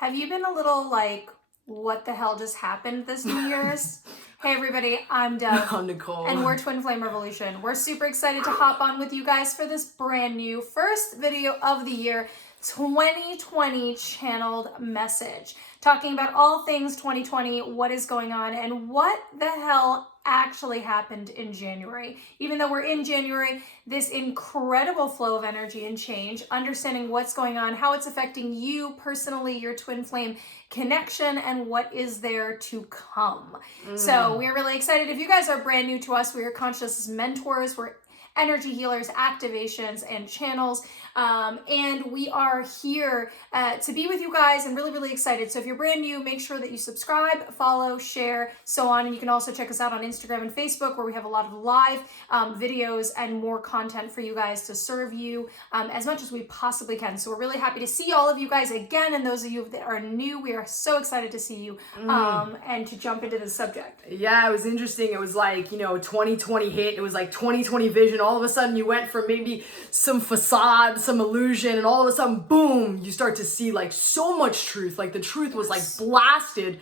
Have you been a little like, what the hell just happened this New Year's? Hey everybody, I'm Deb. I'm Nicole. And we're Twin Flame Revolution. We're super excited to hop on with you guys for this brand new first video of the year, 2020 channeled message. Talking about all things 2020, what is going on, and what the hell actually happened in January. Even though we're in January, this incredible flow of energy and change, understanding what's going on, how it's affecting you personally, your twin flame connection, and what is there to come. So we're really excited. If you guys are brand new to us, we are conscious mentors, we're energy healers, activations, and channels. And we are here to be with you guys and really, really excited. So if you're brand new, make sure that you subscribe, follow, share, so on. And you can also check us out on Instagram and Facebook, where we have a lot of live videos and more content for you guys to serve you as much as we possibly can. So we're really happy to see all of you guys again. And those of you that are new, we are so excited to see you and to jump into the subject. Yeah, it was interesting. It was like, 2020 hit. It was like 2020 vision. All of a sudden you went from maybe some facade, some illusion, and all of a sudden, boom, you start to see like so much truth. Like the truth was like blasted,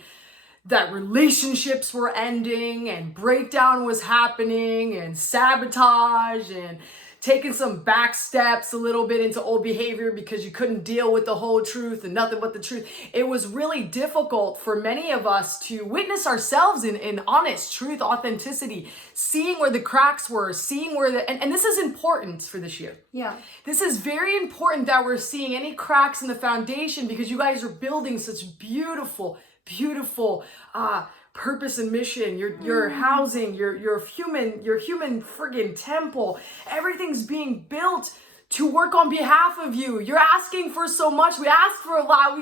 that relationships were ending and breakdown was happening and sabotage and taking some back steps a little bit into old behavior because you couldn't deal with the whole truth and nothing but the truth. It was really difficult for many of us to witness ourselves in honest truth, authenticity, seeing where the cracks were, seeing where and this is important for this year. Yeah. This is very important that we're seeing any cracks in the foundation, because you guys are building such beautiful purpose and mission. Your housing, your human friggin' temple. Everything's being built to work on behalf of you. You're asking for so much. We ask for a lot.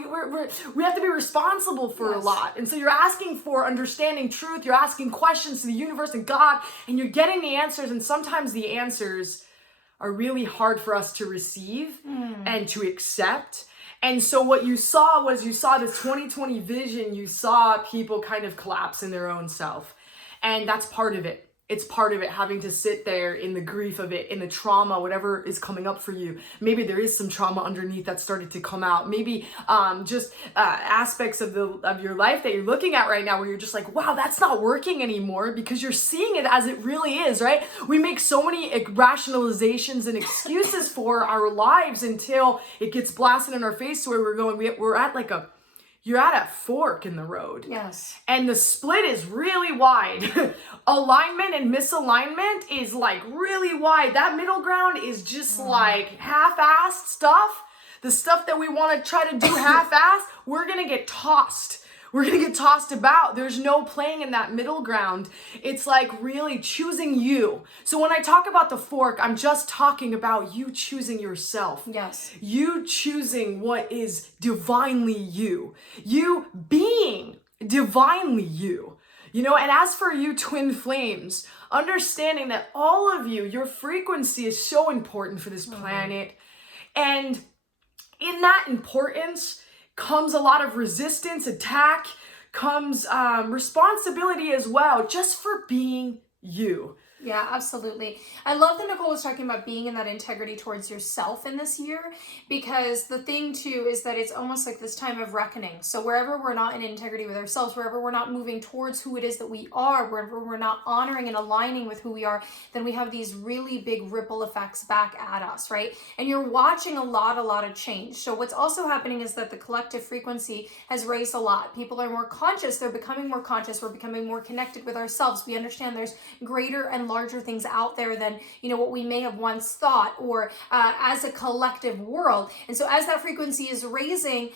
We have to be responsible for a lot. And so you're asking for understanding truth. You're asking questions to the universe and God, and you're getting the answers. And sometimes the answers are really hard for us to receive and to accept. And so what you saw was, you saw this 2020 vision, you saw people kind of collapse in their own self. And that's part of it. It's part of it, having to sit there in the grief of it, in the trauma, whatever is coming up for you. Maybe there is some trauma underneath that started to come out. Maybe just aspects of your life that you're looking at right now where you're just like, wow, that's not working anymore, because you're seeing it as it really is, right? We make so many rationalizations and excuses for our lives until it gets blasted in our face, where we're going, we're at like you're at a fork in the road. Yes. And the split is really wide. Alignment and misalignment is like really wide. That middle ground is just like half-assed stuff. The stuff that we want to try to do half-assed, we're going to get tossed. We're going to get tossed about. There's no playing in that middle ground. It's like really choosing you. So when I talk about the fork, I'm just talking about you choosing yourself. Yes. You choosing what is divinely you. You being divinely you. And as for you twin flames, understanding that all of you, your frequency is so important for this planet. And in that importance comes a lot of resistance, attack, comes responsibility as well, just for being you. Yeah, absolutely. I love that Nicole was talking about being in that integrity towards yourself in this year, because the thing too is that it's almost like this time of reckoning. So wherever we're not in integrity with ourselves, wherever we're not moving towards who it is that we are, wherever we're not honoring and aligning with who we are, then we have these really big ripple effects back at us, right? And you're watching a lot of change. So what's also happening is that the collective frequency has raised a lot. People are more conscious. They're becoming more conscious. We're becoming more connected with ourselves. We understand there's greater and larger things out there than what we may have once thought, or as a collective world. And so as that frequency is raising,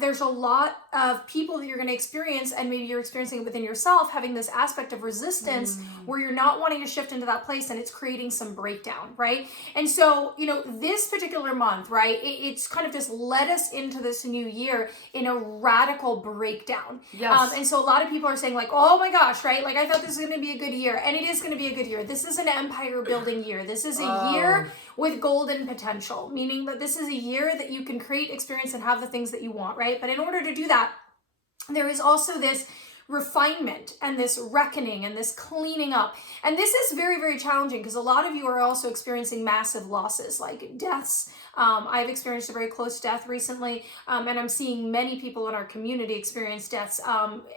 there's a lot of people that you're going to experience, and maybe you're experiencing it within yourself, having this aspect of resistance where you're not wanting to shift into that place, and it's creating some breakdown, right? And so this particular month, right, it's kind of just led us into this new year in a radical breakdown. Yes. And so a lot of people are saying like, oh my gosh, right, like I thought this was going to be a good year, and it is going to be a good year. This is an empire building year. This is a year with golden potential, meaning that this is a year that you can create, experience, and have the things that you want, right? But in order to do that, there is also this refinement and this reckoning and this cleaning up. And this is very, very challenging because a lot of you are also experiencing massive losses like deaths. I've experienced a very close death recently, and I'm seeing many people in our community experience deaths.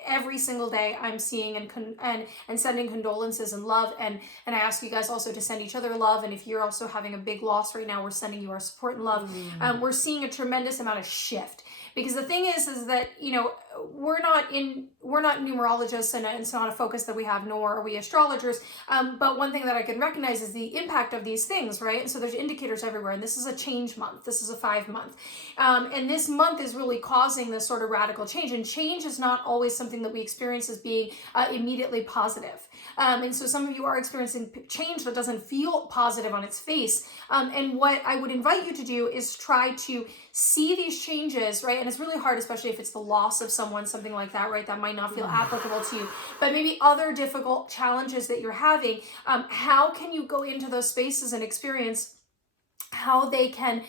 Every single day I'm seeing and sending condolences and love, and I ask you guys also to send each other love. And if you're also having a big loss right now, we're sending you our support and love. We're seeing a tremendous amount of shift. Because the thing is that, you know, we're not numerologists, and it's not a focus that we have, nor are we astrologers. But one thing that I can recognize is the impact of these things, right? And so there's indicators everywhere. And this is a change month. This is a 5 month. And this month is really causing this sort of radical change. And change is not always something that we experience as being immediately positive. And so some of you are experiencing change that doesn't feel positive on its face. And what I would invite you to do is try to see these changes, right? And it's really hard, especially if it's the loss of someone, something like that, right? That might not feel applicable to you, but maybe other difficult challenges that you're having. How can you go into those spaces and experience how they can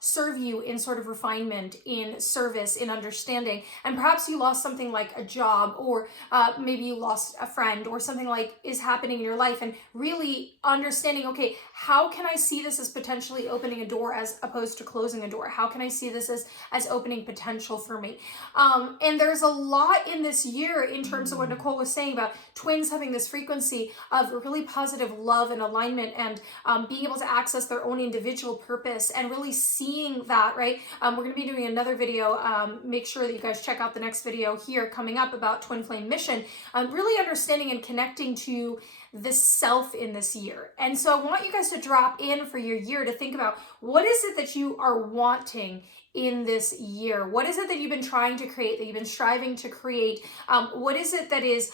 serve you in sort of refinement, in service, in understanding? And perhaps you lost something like a job, or maybe you lost a friend, or something like is happening in your life, and really understanding, okay, how can I see this as potentially opening a door as opposed to closing a door? How can I see this as opening potential for me? And there's a lot in this year in terms of what Nicole was saying about twins having this frequency of really positive love and alignment, and being able to access their own individual purpose, and really seeing that, right? We're going to be doing another video. Make sure that you guys check out the next video here coming up about Twin Flame Mission. Really understanding and connecting to the self in this year. And so I want you guys to drop in for your year to think about, what is it that you are wanting in this year? What is it that you've been trying to create, that you've been striving to create? What is it that is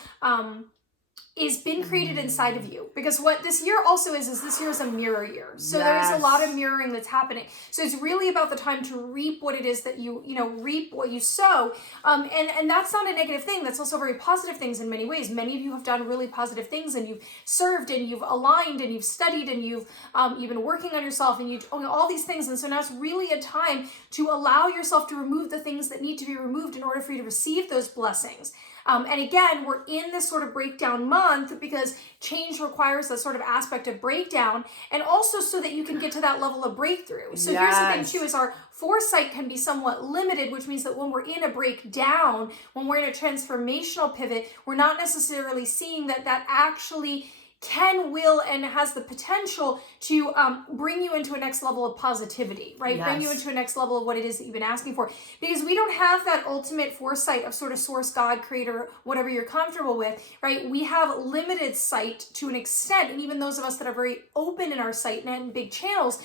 been created inside of you? Because what this year also is this year is a mirror year. So there's a lot of mirroring that's happening. So it's really about the time to reap what it is that you reap what you sow. And that's not a negative thing. That's also very positive things in many ways. Many of you have done really positive things, and you've served, and you've aligned, and you've studied, and you've been working on yourself, and all these things. And so now it's really a time to allow yourself to remove the things that need to be removed in order for you to receive those blessings. And again, we're in this sort of breakdown month because change requires that sort of aspect of breakdown, and also so that you can get to that level of breakthrough. So here's the thing too, is our foresight can be somewhat limited, which means that when we're in a breakdown, when we're in a transformational pivot, we're not necessarily seeing that actually can, will, and has the potential to bring you into a next level of positivity, right? Bring you into a next level of what it is that you've been asking for. Because we don't have that ultimate foresight of sort of source, God, creator, whatever you're comfortable with, right? We have limited sight to an extent, and even those of us that are very open in our sight and big channels.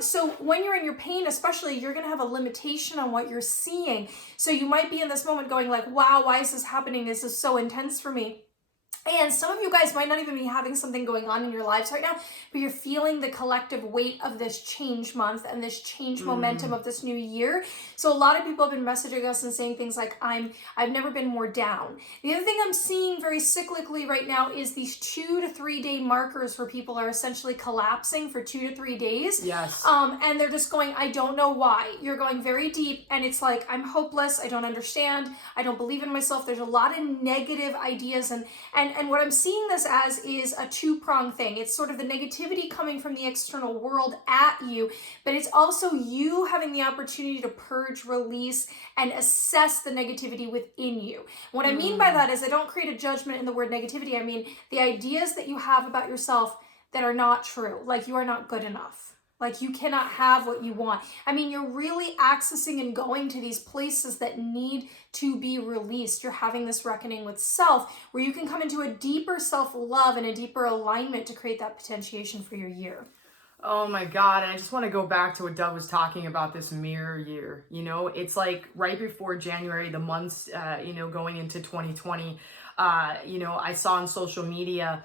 So when you're in your pain, especially, you're going to have a limitation on what you're seeing. So you might be in this moment going like, wow, why is this happening? This is so intense for me. And some of you guys might not even be having something going on in your lives right now, but you're feeling the collective weight of this change month and this change momentum of this new year. So a lot of people have been messaging us and saying things like, I've never been more down. The other thing I'm seeing very cyclically right now is these 2 to 3 day markers where people are essentially collapsing for 2 to 3 days. Yes. And they're just going, I don't know why. You're going very deep, and it's like, I'm hopeless. I don't understand. I don't believe in myself. There's a lot of negative ideas, and what I'm seeing this as is a two-pronged thing. It's sort of the negativity coming from the external world at you, but it's also you having the opportunity to purge, release, and assess the negativity within you. What I mean by that is I don't create a judgment in the word negativity. I mean the ideas that you have about yourself that are not true, like you are not good enough. Like you cannot have what you want. I mean, you're really accessing and going to these places that need to be released. You're having this reckoning with self where you can come into a deeper self-love and a deeper alignment to create that potentiation for your year. Oh my God. And I just want to go back to what Doug was talking about, this mirror year. You know, it's like right before January, the months, going into 2020, I saw on social media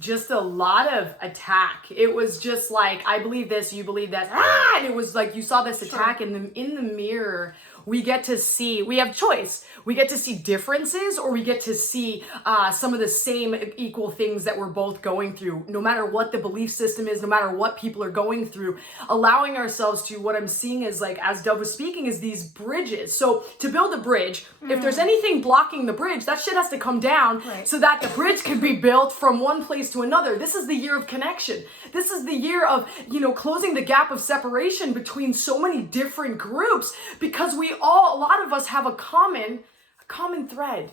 just a lot of attack. It was just like, I believe this, you believe that, and it was like you saw this attack in the mirror we have choice. We get to see differences, or we get to see some of the same equal things that we're both going through, no matter what the belief system is, no matter what people are going through, allowing ourselves to, what I'm seeing is like, as Dove was speaking, is these bridges. So to build a bridge, if there's anything blocking the bridge, that shit has to come down so that the bridge can be built from one place to another. This is the year of connection. This is the year of, closing the gap of separation between so many different groups, because a lot of us have a common thread,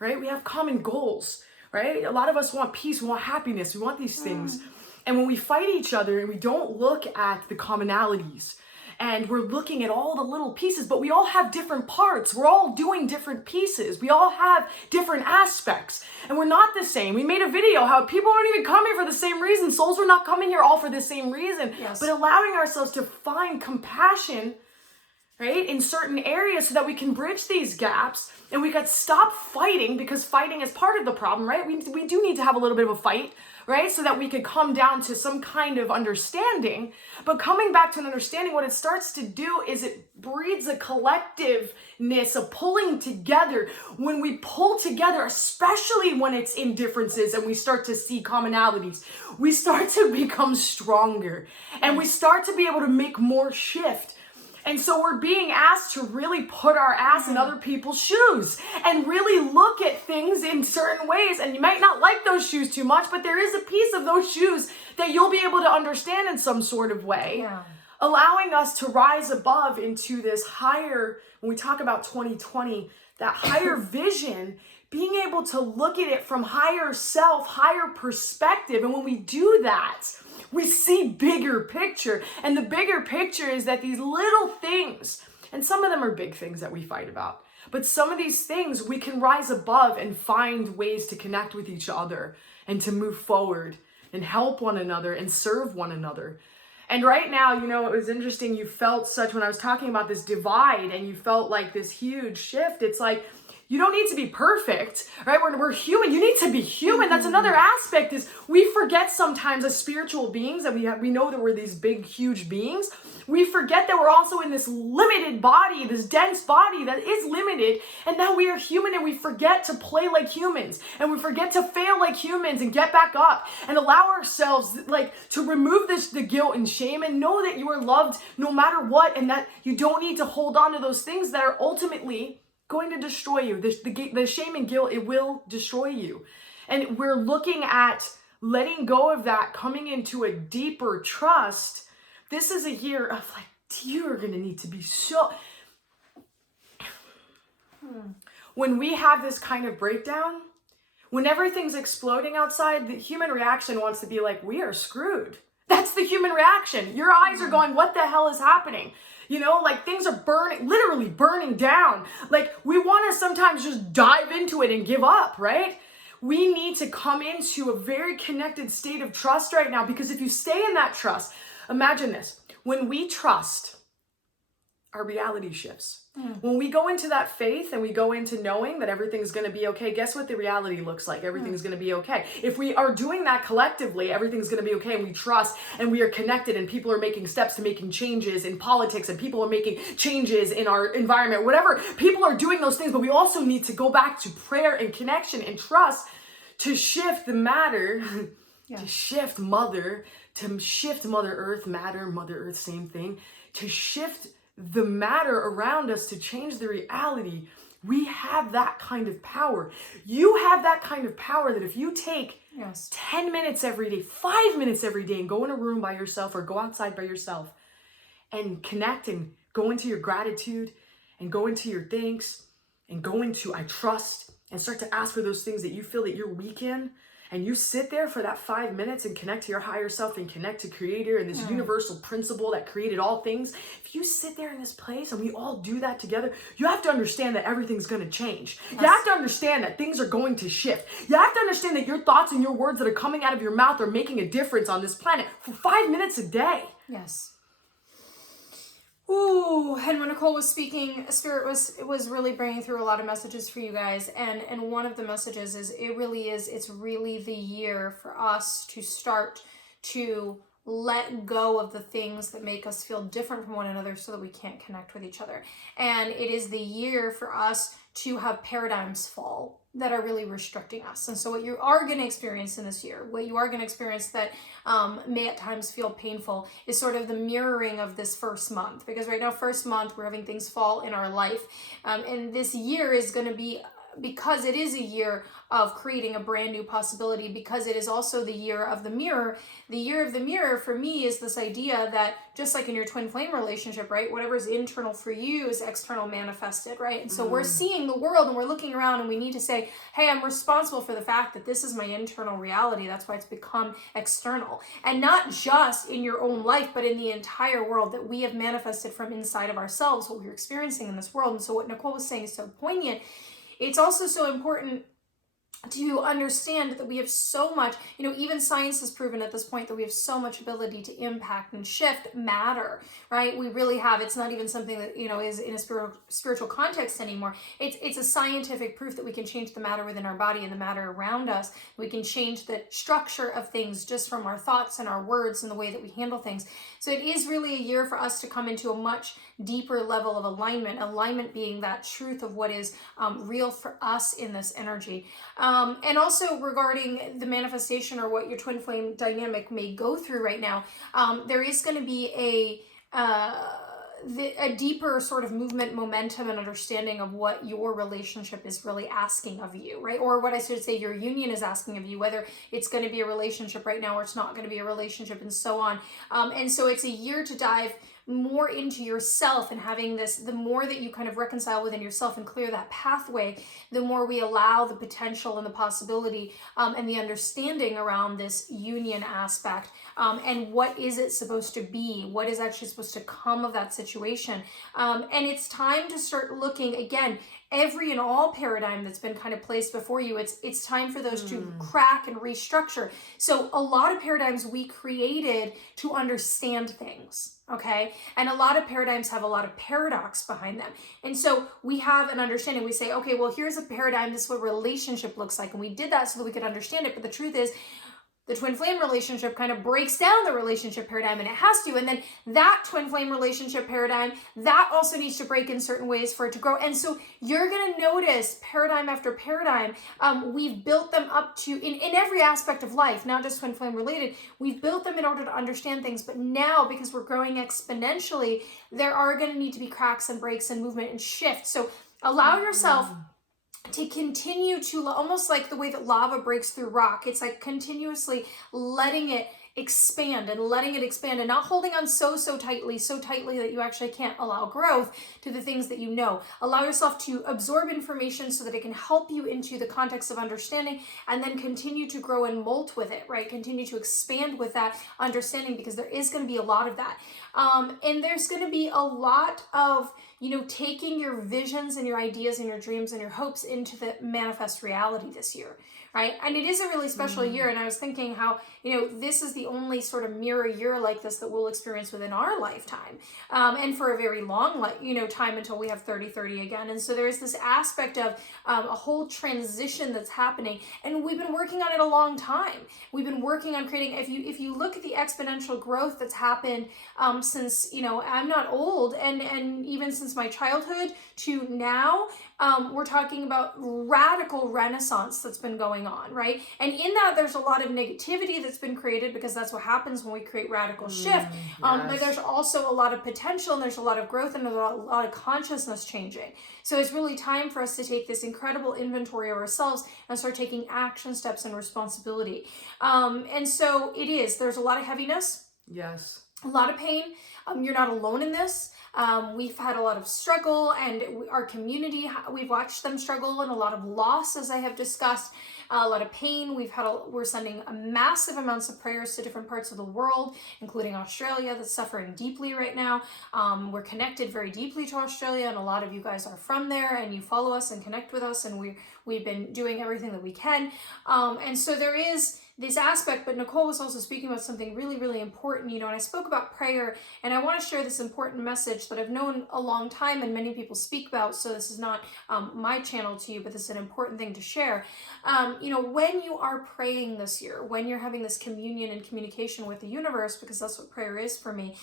right? We have common goals, right? A lot of us want peace, we want happiness, we want these things. And when we fight each other and we don't look at the commonalities, and we're looking at all the little pieces, but we all have different parts. We're all doing different pieces. We all have different aspects, and we're not the same. We made a video how people aren't even coming for the same reason. Souls are not coming here all for the same reason. Yes. But allowing ourselves to find compassion, right, in certain areas so that we can bridge these gaps, and we could stop fighting, because fighting is part of the problem, right? We do need to have a little bit of a fight, right? So that we could come down to some kind of understanding. But coming back to an understanding, what it starts to do is it breeds a collectiveness, a pulling together. When we pull together, especially when it's in differences and we start to see commonalities, we start to become stronger, and we start to be able to make more shift. And so we're being asked to really put our ass in other people's shoes and really look at things in certain ways. And you might not like those shoes too much, but there is a piece of those shoes that you'll be able to understand in some sort of way, allowing us to rise above into this higher, when we talk about 2020, that higher vision, being able to look at it from higher self, higher perspective. And when we do that, we see bigger picture. And the bigger picture is that these little things, and some of them are big things that we fight about, but some of these things we can rise above and find ways to connect with each other and to move forward and help one another and serve one another. And right now, it was interesting, you felt when I was talking about this divide, and you felt like this huge shift. It's like, you don't need to be perfect, right? We're human. You need to be human. That's another aspect, is we forget sometimes as spiritual beings that we know that we're these big, huge beings. We forget that we're also in this limited body, this dense body that is limited, and that we are human, and we forget to play like humans, and we forget to fail like humans and get back up and allow ourselves to remove the guilt and shame, and know that you are loved no matter what, and that you don't need to hold on to those things that are ultimately going to destroy you. The shame and guilt, it will destroy you. And we're looking at letting go of that, coming into a deeper trust. This is a year of you're going to need to be so... When we have this kind of breakdown, when everything's exploding outside, the human reaction wants to be like, we are screwed. That's the human reaction. Your eyes are going, what the hell is happening? Things are literally burning down. We want to sometimes just dive into it and give up, right? We need to come into a very connected state of trust right now, because if you stay in that trust, imagine this. When we trust, our reality shifts. When we go into that faith and we go into knowing that everything's going to be okay, guess what the reality looks like? Everything's going to be okay. If we are doing that collectively, everything's going to be okay, and we trust, and we are connected, and people are making steps to making changes in politics, and people are making changes in our environment, whatever. People are doing those things, but we also need to go back to prayer and connection and trust to shift the matter, to shift Mother Earth, matter, Mother Earth, same thing, to shift the matter around us, to change the reality. We have that kind of power. You have that kind of power that if you take 10 minutes every day, 5 minutes every day, and go in a room by yourself or go outside by yourself and connect and go into your gratitude and go into your thanks and go into I trust and start to ask for those things that you feel that you're weak in, and you sit there for that 5 minutes and connect to your higher self and connect to Creator and this universal principle that created all things. If you sit there in this place and we all do that together, you have to understand that everything's going to change. Yes. You have to understand that things are going to shift. You have to understand that your thoughts and your words that are coming out of your mouth are making a difference on this planet for 5 minutes a day. Yes. Ooh, and when Nicole was speaking, Spirit was really bringing through a lot of messages for you guys, and one of the messages is it's really the year for us to start to let go of the things that make us feel different from one another so that we can't connect with each other. And it is the year for us to have paradigms fall that are really restricting us. And so what you are going to experience in this year, what you are going to experience that may at times feel painful, is sort of the mirroring of this first month. Because right now, first month, we're having things fall in our life. And this year is going to be, because it is a year of creating a brand new possibility, because it is also the year of the mirror. The year of the mirror for me is this idea that just like in your twin flame relationship, right? Whatever is internal for you is external manifested, right? And so we're seeing the world and we're looking around and we need to say, hey, I'm responsible for the fact that this is my internal reality. That's why it's become external. And not just in your own life, but in the entire world, that we have manifested from inside of ourselves, what we're experiencing in this world. And so what Nicole was saying is so poignant. It's also so important to understand that we have so much, even science has proven at this point that we have so much ability to impact and shift matter, right? We really have. It's not even something that, is in a spiritual context anymore. It's a scientific proof that we can change the matter within our body and the matter around us. We can change the structure of things just from our thoughts and our words and the way that we handle things. So it is really a year for us to come into a much deeper level of alignment being that truth of what is real for us in this energy. And also regarding the manifestation or what your twin flame dynamic may go through right now, there is going to be a deeper sort of movement, momentum, and understanding of what your relationship is really asking of you, right? Or what I should say, your union is asking of you, whether it's going to be a relationship right now or it's not going to be a relationship, and so on. And so it's a year to dive more into yourself, and having this, the more that you kind of reconcile within yourself and clear that pathway, the more we allow the potential and the possibility and the understanding around this union aspect, and what is it supposed to be, what is actually supposed to come of that situation. And it's time to start looking again, every and all paradigm that's been kind of placed before you, it's time for those to crack and restructure. So a lot of paradigms we created to understand things, okay? And a lot of paradigms have a lot of paradox behind them. And so we have an understanding. We say, okay, well, here's a paradigm. This is what relationship looks like. And we did that so that we could understand it. But the truth is, the twin flame relationship kind of breaks down the relationship paradigm, and it has to. And then that twin flame relationship paradigm, that also needs to break in certain ways for it to grow. And so you're going to notice paradigm after paradigm, we've built them up to, in every aspect of life, not just twin flame related, we've built them in order to understand things. But now, because we're growing exponentially, there are going to need to be cracks and breaks and movement and shift. So allow yourself to continue to, almost like the way that lava breaks through rock, it's like continuously letting it expand and letting it expand, and not holding on so tightly that you actually can't allow growth to the things that you know. Allow yourself to absorb information so that it can help you into the context of understanding, and then continue to grow and molt with it, right? Continue to expand with that understanding, because there is going to be a lot of that. And there's going to be a lot of, taking your visions and your ideas and your dreams and your hopes into the manifest reality this year, right? And it is a really special year. And I was thinking how, this is the only sort of mirror year like this that we'll experience within our lifetime. And for a very long, time until we have 30 again. And so there's this aspect of a whole transition that's happening. And we've been working on it a long time. We've been working on creating, if you look at the exponential growth that's happened since, I'm not old, and even since my childhood to now, we're talking about radical renaissance that's been going on, right? And in that, there's a lot of negativity that's been created, because that's what happens when we create radical shift. But there's also a lot of potential, and there's a lot of growth, and there's a lot of consciousness changing. So it's really time for us to take this incredible inventory of ourselves and start taking action steps and responsibility. And so there's a lot of heaviness. Yes. A lot of pain. You're not alone in this. We've had a lot of struggle, and our community, we've watched them struggle, and a lot of loss, as I have discussed, a lot of pain. We're sending massive amounts of prayers to different parts of the world, including Australia, that's suffering deeply right now. We're connected very deeply to Australia, and a lot of you guys are from there, and you follow us and connect with us, and we've been doing everything that we can. And so there is this aspect, but Nicole was also speaking about something really, really important, and I spoke about prayer, and I want to share this important message that I've known a long time and many people speak about, so this is not my channel to you, but this is an important thing to share. When you are praying this year, when you're having this communion and communication with the universe, because that's what prayer is for me,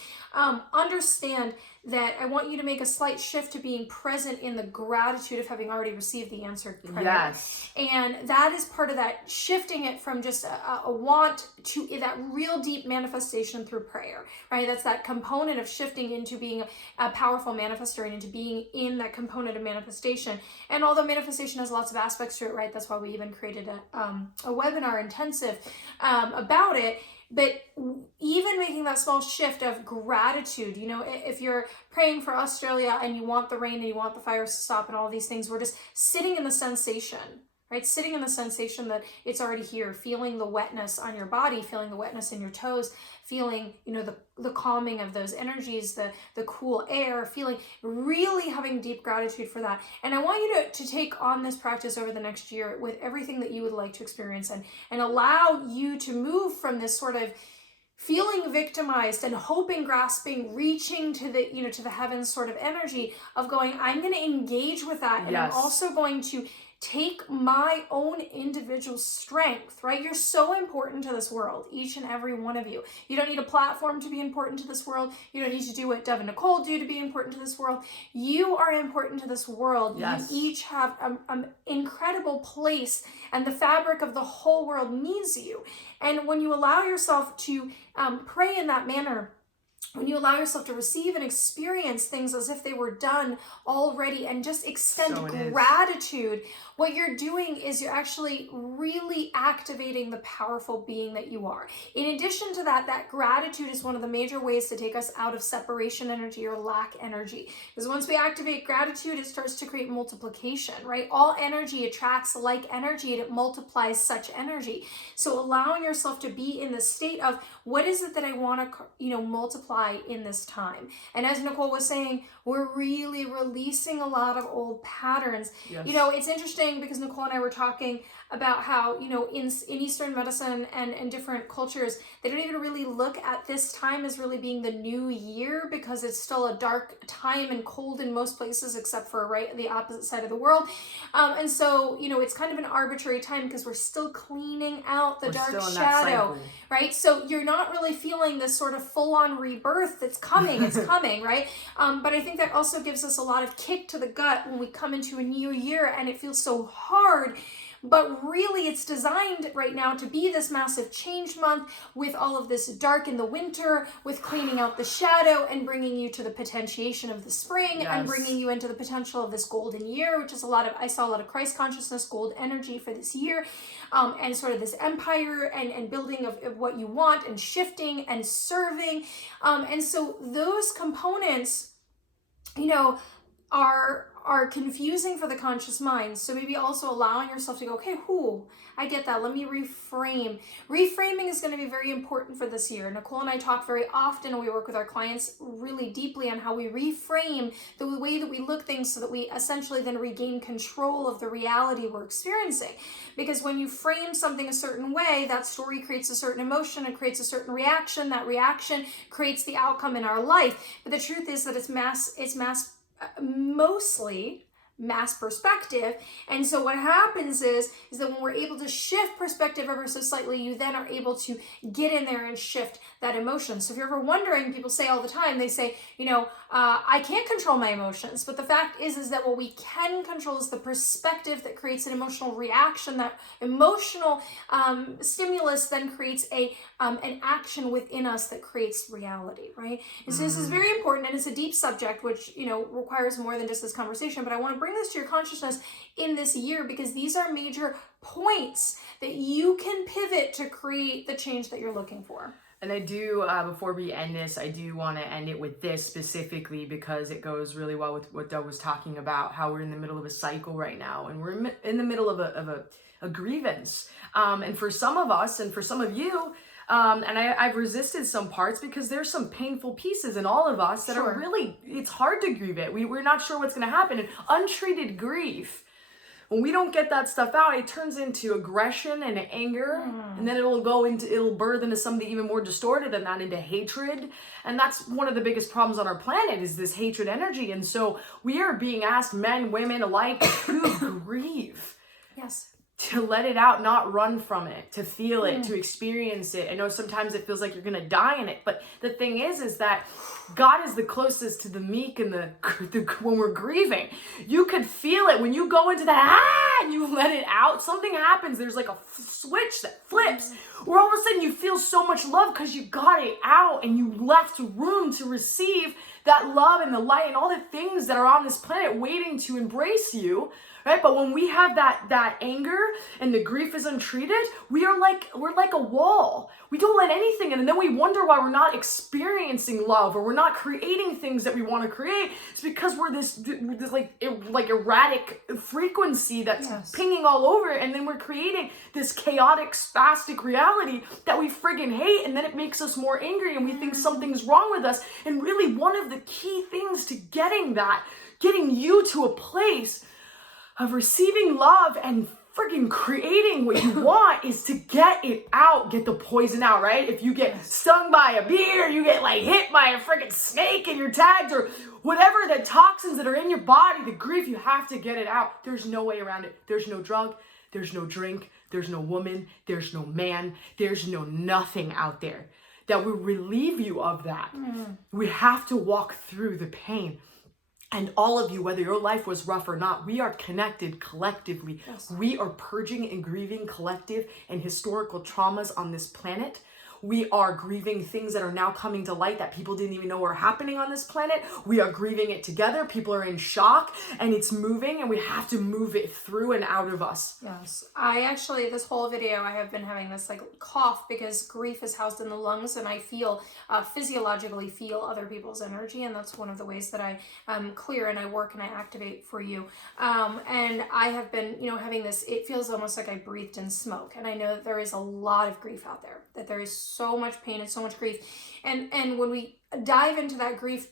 understand that I want you to make a slight shift to being present in the gratitude of having already received the answered prayer. Yes. And that is part of that, shifting it from just a want to that real deep manifestation through prayer, right? That's that component of shifting into being a powerful manifester and into being in that component of manifestation. And although manifestation has lots of aspects to it, right? That's why we even created a webinar intensive about it. But even making that small shift of gratitude, if you're praying for Australia and you want the rain and you want the fires to stop and all of these things, we're just sitting in the sensation, right? Sitting in the sensation that it's already here, feeling the wetness on your body, feeling the wetness in your toes, feeling, the calming of those energies, the cool air, feeling, really having deep gratitude for that. And I want you to take on this practice over the next year with everything that you would like to experience, and allow you to move from this sort of feeling victimized and hoping, grasping, reaching to the heavens sort of energy of going, I'm going to engage with that. And I'm also going to take my own individual strength, right? You're so important to this world, each and every one of you. You don't need a platform to be important to this world. You don't need to do what Dove and Nicole do to be important to this world. You are important to this world. Yes. You each have an incredible place, and the fabric of the whole world needs you. And when you allow yourself to pray in that manner, when you allow yourself to receive and experience things as if they were done already, and just extend gratitude, what you're doing is you're actually really activating the powerful being that you are. In addition to that, that gratitude is one of the major ways to take us out of separation energy or lack energy. Because once we activate gratitude, it starts to create multiplication, right? All energy attracts like energy, and it multiplies such energy. So allowing yourself to be in the state of, what is it that I want to, multiply in this time? And as Nicole was saying, we're really releasing a lot of old patterns. Yes. It's interesting because Nicole and I were talking about how, in Eastern medicine and different cultures, they don't even really look at this time as really being the new year, because it's still a dark time and cold in most places except for the opposite side of the world. And so, it's kind of an arbitrary time because we're still cleaning out the dark shadow, right? So you're not really feeling this sort of full-on rebirth that's coming. It's coming, right? But I think that also gives us a lot of kick to the gut when we come into a new year and it feels so hard. But really, it's designed right now to be this massive change month, with all of this dark in the winter, with cleaning out the shadow and bringing you to the potentiation of the spring, and bringing you into the potential of this golden year, which is I saw a lot of Christ consciousness, gold energy for this year, and sort of this empire and building of what you want, and shifting and serving. And so those components, are confusing for the conscious mind. So maybe also allowing yourself to go, okay, I get that. Let me reframe. Reframing is going to be very important for this year. Nicole and I talk very often, and we work with our clients really deeply on how we reframe the way that we look things, so that we essentially then regain control of the reality we're experiencing. Because when you frame something a certain way, that story creates a certain emotion, it creates a certain reaction. That reaction creates the outcome in our life. But the truth is that it's mostly mass perspective. And so what happens is that when we're able to shift perspective ever so slightly, you then are able to get in there and shift that emotion. So if you're ever wondering, people say all the time, they say, I can't control my emotions. But the fact is that what we can control is the perspective that creates an emotional reaction. That emotional stimulus then creates an action within us that creates reality, right? And so this is very important, and it's a deep subject, which, requires more than just this conversation. But I want to bring this to your consciousness in this year, because these are major points that you can pivot to create the change that you're looking for. And I do, before we end this, I do want to end it with this specifically, because it goes really well with what Doug was talking about, how we're in the middle of a cycle right now, and we're in the middle of a grievance. And for some of us, and for some of you, and I've resisted some parts because there's some painful pieces in all of us that are really, it's hard to grieve it. We're not sure what's going to happen. And untreated grief, when we don't get that stuff out, it turns into aggression and anger, and then it'll birth into something even more distorted than that, into hatred. And that's one of the biggest problems on our planet, is this hatred energy. And so we are being asked, men, women alike, to grieve. Yes. To let it out, not run from it, to feel it, to experience it. I know sometimes it feels like you're gonna die in it, but the thing is that God is the closest to the meek and the when we're grieving. You could feel it when you go into that, and you let it out, something happens. There's like a switch that flips, where all of a sudden you feel so much love because you got it out and you left room to receive that love and the light and all the things that are on this planet waiting to embrace you. Right? But when we have that anger and the grief is untreated, we're like a wall. We don't let anything in, and then we wonder why we're not experiencing love, or we're not creating things that we want to create. It's because we're this like erratic frequency that's pinging all over, and then we're creating this chaotic, spastic reality that we friggin' hate, and then it makes us more angry, and we think something's wrong with us. And really, one of the key things to getting you to a place of receiving love and freaking creating what you want is to get it out, get the poison out, right? If you get stung by a bee, or you get like hit by a freaking snake in your tags, or whatever the toxins that are in your body, the grief, you have to get it out. There's no way around it. There's no drug, there's no drink, there's no woman, there's no man, there's no nothing out there that will relieve you of that. We have to walk through the pain. And all of you, whether your life was rough or not, we are connected collectively. Yes. We are purging and grieving collective and historical traumas on this planet. We are grieving things that are now coming to light that people didn't even know were happening on this planet. We are grieving it together. People are in shock, and it's moving, and we have to move it through and out of us. Yes. I actually, this whole video, I have been having this like cough because grief is housed in the lungs, and I feel, physiologically feel other people's energy. And that's one of the ways that I clear and I work and I activate for you. And I have been, having this, it feels almost like I breathed in smoke. And I know that there is a lot of grief out there, that there is so much pain and so much grief. And when we dive into that grief,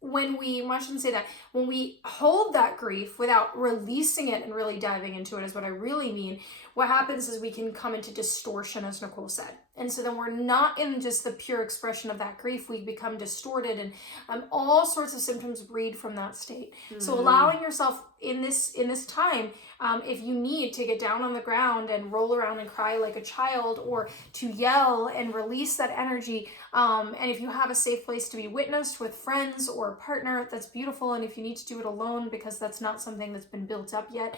when we hold that grief without releasing it and really diving into it, is what I really mean. What happens is we can come into distortion, as Nicole said. And so then we're not in just the pure expression of that grief. We become distorted, and all sorts of symptoms breed from that state. So allowing yourself in this time, if you need to get down on the ground and roll around and cry like a child, or to yell and release that energy, and if you have a safe place to be witnessed with friends or a partner, that's beautiful. And if you need to do it alone because that's not something that's been built up yet,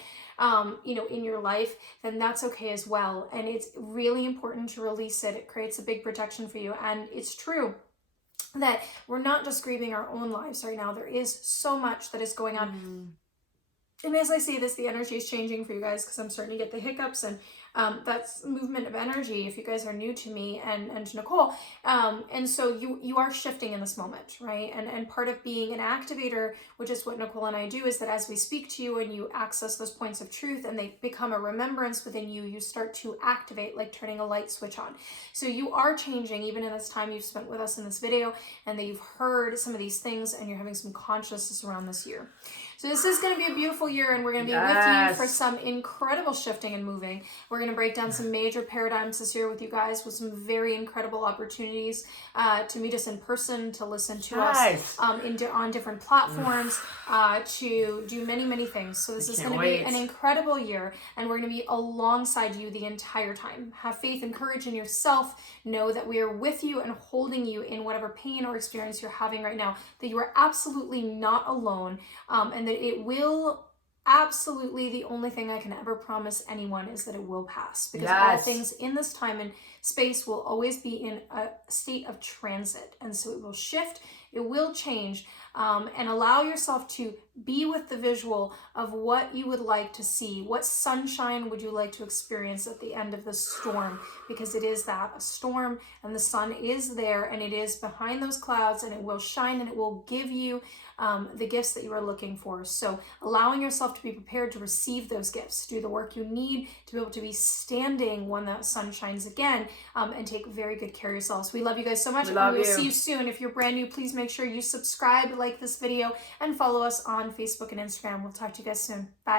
in your life, then that's okay as well. And it's really important to release it. It creates a big protection for you. And it's true that we're not just grieving our own lives right now. There is so much that is going on. And as I say this, the energy is changing for you guys, because I'm starting to get the hiccups, and that's movement of energy if you guys are new to me and to Nicole. And so you are shifting in this moment, right? And part of being an activator, which is what Nicole and I do, is that as we speak to you and you access those points of truth and they become a remembrance within you, you start to activate, like turning a light switch on. So you are changing, even in this time you've spent with us in this video, and that you've heard some of these things, and you're having some consciousness around this year. So this is going to be a beautiful year, and we're going to be with you for some incredible shifting and moving. We're going to break down some major paradigms this year with you guys, with some very incredible opportunities to meet us in person, to listen to us on different platforms, to do many, many things. So this is going to be an incredible year, and we're going to be alongside you the entire time. Have faith and courage in yourself. Know that we are with you and holding you in whatever pain or experience you're having right now, that you are absolutely not alone, and that it will absolutely, the only thing I can ever promise anyone is that it will pass, because all things in this time and space will always be in a state of transit, and so it will shift, it will change, and allow yourself to be with the visual of what you would like to see. What sunshine would you like to experience at the end of the storm? Because it is that, a storm, and the sun is there, and it is behind those clouds, and it will shine, and it will give you the gifts that you are looking for. So allowing yourself to be prepared to receive those gifts, do the work you need to be able to be standing when that sun shines again, and take very good care of yourselves. We love you guys so much, and we will see you soon. If you're brand new, please make sure you subscribe, like this video, and follow us on Facebook and Instagram. We'll talk to you guys soon. Bye.